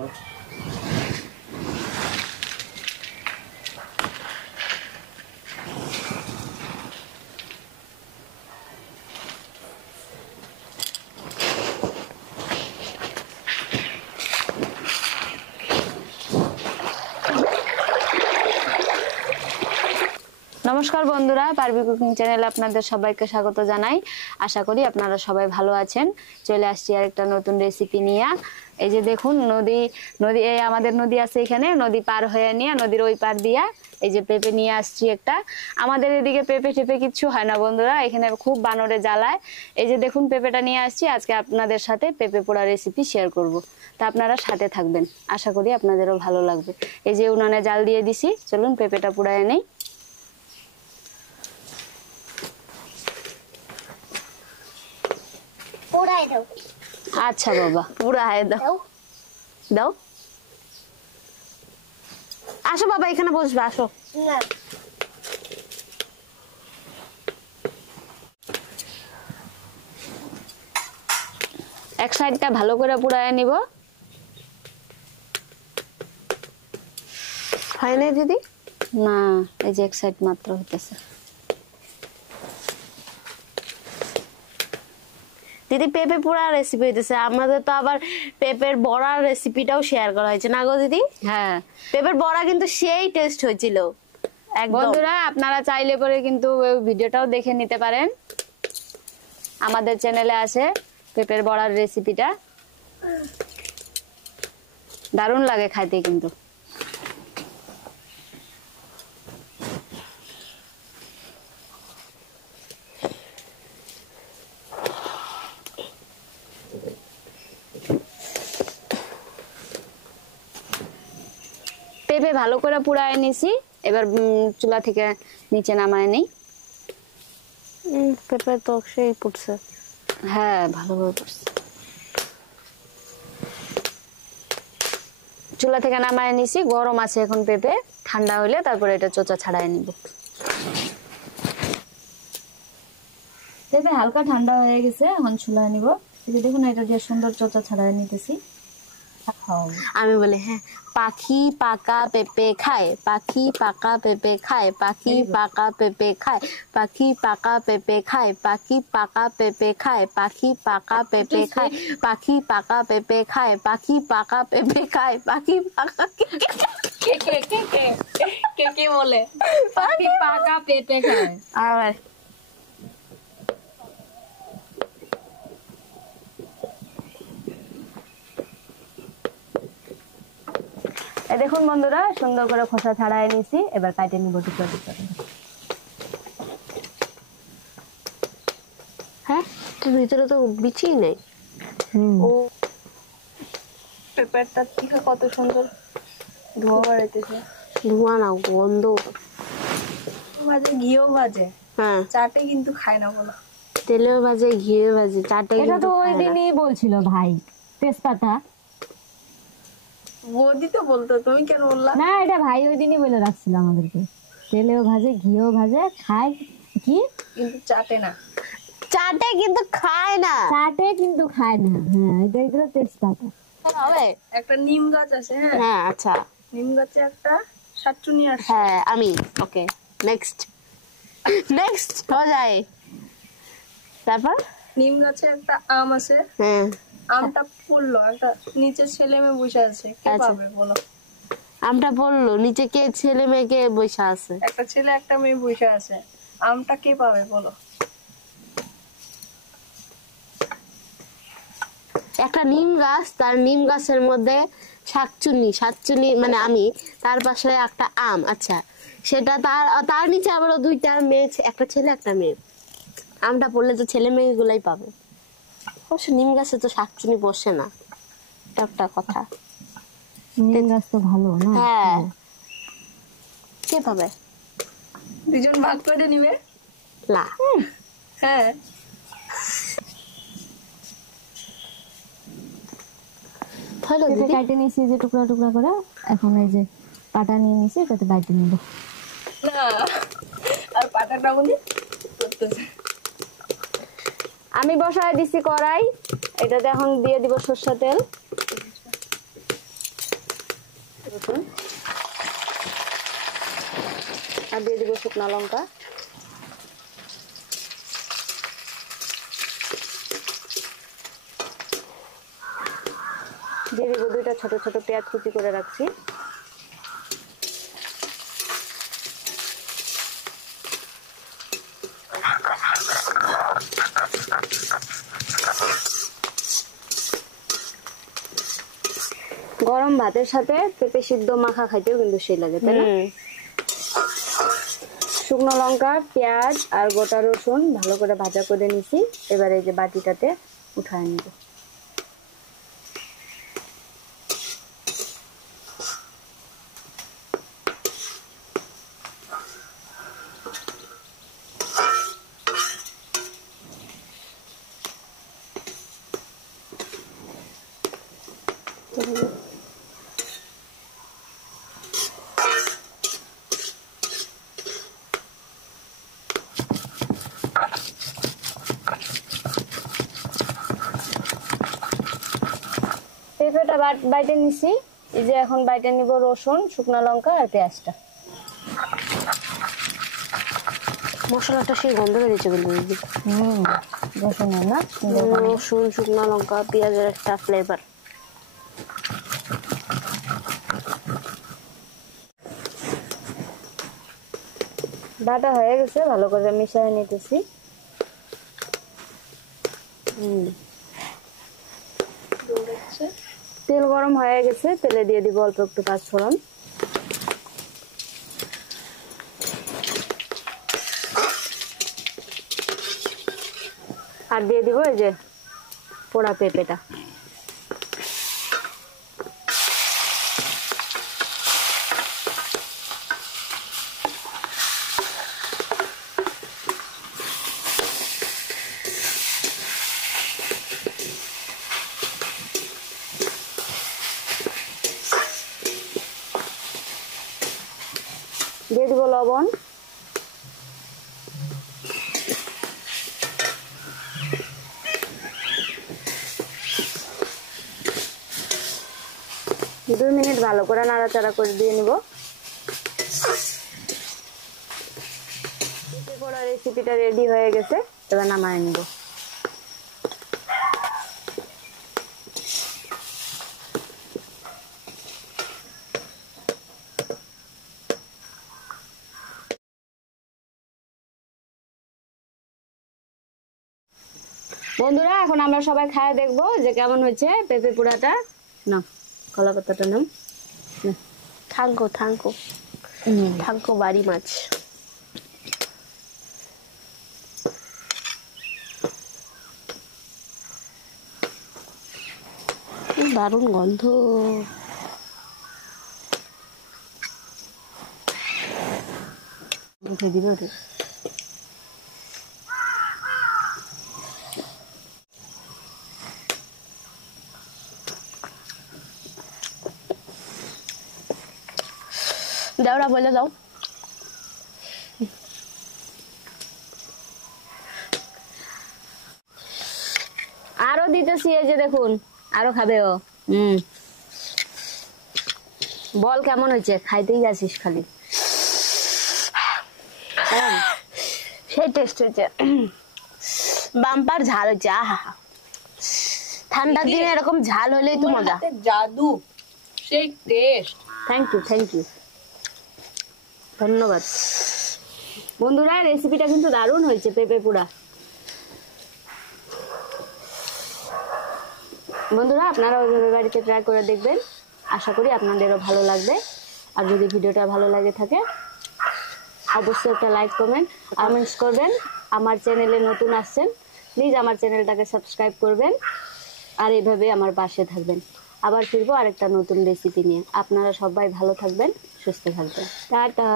নমস্কার বন্ধুরা, পারবি কুকিং চ্যানেলে আপনাদের সবাইকে স্বাগত জানাই। আশা করি আপনারা সবাই ভালো আছেন। চলে আসছি আর একটা নতুন রেসিপি নিয়ে। এই যে দেখুন নদী এই আমাদের নদী আছে এখানে, নদী পার হয়ে নিয়ে নদীর ওই পার দিয়া এই যে পেঁপে নিয়ে আসছি একটা। আমাদের এদিকে পেঁপে টেপে কিচ্ছু হয় না বন্ধুরা, এখানে খুব বানরে জ্বালায়। এই যে দেখুন পেঁপেটা নিয়ে আসছি, আজকে আপনাদের সাথে পেঁপে পোড়া রেসিপি শেয়ার করব। তা আপনারা সাথে থাকবেন, আশা করি আপনাদেরও ভালো লাগবে। এই যে উনানে জাল দিয়ে দিছি, চলুন পেঁপেটা পোড়ায় নেই। আচ্ছা বাবা, পুরাই দাও। দাও, আসো বাবা, এখানে বসবে, আসো। এক সাইডটা ভালো করে পুরায় নিব। হয় না দিদি? না, এই যে এক সাইড মাত্র হইতেছে। দিদি পেঁপে পোড়া রেসিপি হইতেছে, আমাদের তো আবার পেঁপের বড়ার রেসিপিটাও শেয়ার করা হয়েছে না গো দিদি? হ্যাঁ, পেঁপের বড়া কিন্তু সেই টেস্ট হয়েছিল। বন্ধুরা আপনারা চাইলে পরে কিন্তু ভিডিওটাও দেখে নিতে পারেন, আমাদের চ্যানেলে আছে পেঁপের বড়ার রেসিপিটা। দারুণ লাগে খাইতে কিন্তু। পেঁপে ভালো করে পুড়ায় নিছি, এবার চুলা থেকে নিচে নামায় নেই। পেঁপে তো সেই পুড়ছে। হ্যাঁ, ভালোভাবে পুড়ছে। চুলা থেকে নামায় নিছি, গরম আছে এখন পেঁপে, ঠান্ডা হইলে তারপরে এটা চোচা ছাড়াই নিব। পেঁপে হালকা ঠান্ডা হয়ে গেছে, এখন চুলায় নিব। এই যে দেখুন এটা দিয়ে সুন্দর চোচা ছাড়াই নিতেছি। আমি বলি হ্যাঁ, পাখি পাকা পেঁপে খায়, পাখি পাকা পেঁপে খায়, পাখি পাকা পেঁপে খায়, পাখি পাকা পেঁপে খায়, পাখি পাকা পেঁপে খায়, পাখি পাকা পেঁপে খায়, পাখি পাকা পেঁপে খায়, পাখি পাকা পেঁপে খায়, পাখি পাকা কে বলে পাখি পাকা পেঁপে খায়। আবার দেখুন বন্ধুরা, সুন্দর করে খোসা ছাড়াই নিছি, এবার কাটে নিব টুকরো টুকরো। হ্যাঁ, ভিতরে তো বিচিই নেই। ও পেপারটা থেকে কত সুন্দর ধোয়া বেরোতেছে। ধোয়া না, গন্ধ। ভাজে ঘিও ভাজে। হ্যাঁ, চাটে কিন্তু খায় না বলো। তেলেও ভাজে, ঘিও ভাজে, চাটে। এটা তো ওই দিনই বলছিল ভাই, তেজপাতা। বৌদি তো বলতো, তুমি কেন বললা? না, এটা ভাই ওই দিনই বলে রাখছিল আমাদেরকে। তেলেও ভাজে, ঘিও ভাজে, খায় কি কিন্তু চাটে না। চাটে কিন্তু খায় না, চাটে কিন্তু খায় না। হ্যাঁ, এটা এগুলো তেজপাতা। হবে একটা নিম গাছ আছে। হ্যাঁ হ্যাঁ, আচ্ছা, নিম গাছে একটা শাকচুনি আছে। হ্যাঁ, আমি ওকে। নেক্সট নেক্সট হয়ে যায়। তারপর নিম গাছে একটা আম আছে। হ্যাঁ, আমটা পড়লো, একটা নিচে ছেলে মেয়ে বসে আছে, কে পাবে বলো? আমটা পড়লো, নিচে কে ছেলে মেয়ে বসে আছে? একটা ছেলে একটা মেয়ে বসে আছে, আমটা কে পাবে বলো? একটা নিম গাছ, তার নিম গাছের মধ্যে শাকচুনি মানে আমি, তার পাশে একটা আম। আচ্ছা, সেটা তার নিচে আবার দুইটা মেয়ে, একটা ছেলে একটা মেয়ে। আমটা পড়লে তো ছেলে মেয়ে গুলাই পাবে। অবশ্য নিম গাছে তো শাকচুনি বসে না, একটা কথা। নিম গাছ তো ভালো না। হ্যাঁ, কে পাবে? দুজন ভাগ করে নিবে না। হ্যাঁ, হলো দিদি। কেটে নিয়েছি যে টুকরা টুকরা করে, এখন এই যে পাটা নিয়ে নিয়েছি, এটাতে বাইটে নিব। না, আর পাটাটা বলি আমি বসায় দিছি কড়াই, এটাতে এখন দিয়ে দিব সরষের তেল। রসুন আর দিয়ে দিব শুকনো লঙ্কা, দিয়ে দিব 2টা ছোট ছোট পেঁয়াজ কুচি করে রাখছি, গরম ভাতের সাথে পেঁপে সিদ্ধ মাখা খাইতেও কিন্তু সেই লাগে, তাই না? শুকনো লঙ্কা, পেঁয়াজ আর গোটা রসুন ভালো করে ভাজা করে নিছি। এবারে এই যে বাটিটাতে উঠায় নিব। পেঁপেটা বাইটে নিছি, এই যে এখন বাইটে নিব রসুন, শুকনো লঙ্কা আর পেঁয়াজটা। মশলাটা সেই গন্ধ বেরিয়েছে কিন্তু রসুনের না, রসুন শুকনো লঙ্কা পেঁয়াজের একটা ফ্লেভার। বাটা হয়ে গেছে, ভালো করে মিশিয়ে নিতেছি। তেল গরম হয়ে গেছে, তেলে দিয়ে দিব অল্প একটু পাঁচফোড়ন, আর দিয়ে দিব এই যে পোড়া পেঁপেটা। দিয়ে দিব লবণ, দুই মিনিট ভালো করে নাড়াচাড়া করে দিয়ে নিব। রেসিপিটা রেডি হয়ে গেছে, এবার নামায় নিব। বন্ধুরা এখন আমরা সবাই খায় দেখবো যে কেমন হয়েছে পেঁপে পোড়াটা। না কলা পাতাটা নাম থাঙ্কো থাঙ্কো থাঙ্কো বাড়ি মাছ। দারুণ গন্ধ। উঠে দিবে ওটা। দাওরা বলে দাও। আরো দিতেছি, এই যে দেখুন আরো খাবে ও। বল কেমন হয়েছে, খাইতেই যাচ্ছিস খালি। সেই টেস্ট হয়েছে, বাম্পার ঝাল হয়েছে। আহা ঠান্ডার দিনে এরকম ঝাল হলেই তো মজা। জাদু, সেই taste. Thank you thank you, ধন্যবাদ। বন্ধুরা রেসিপিটা কিন্তু দারুণ হয়েছে পেঁপে পোড়া। বন্ধুরা আপনারা ওইভাবে বাড়িতে ট্রাই করে দেখবেন, আশা করি আপনাদেরও ভালো লাগবে। আর যদি ভিডিওটা ভালো লাগে থাকে অবশ্যই একটা লাইক কমেন্টস করবেন। আমার চ্যানেলে নতুন আসছেন প্লিজ আমার চ্যানেলটাকে সাবস্ক্রাইব করবেন, আর এইভাবে আমার পাশে থাকবেন। আবার ফিরবো আরেকটা নতুন রেসিপি নিয়ে। আপনারা সবাই ভালো থাকবেন, সুস্থ থাকবেন। টাটা।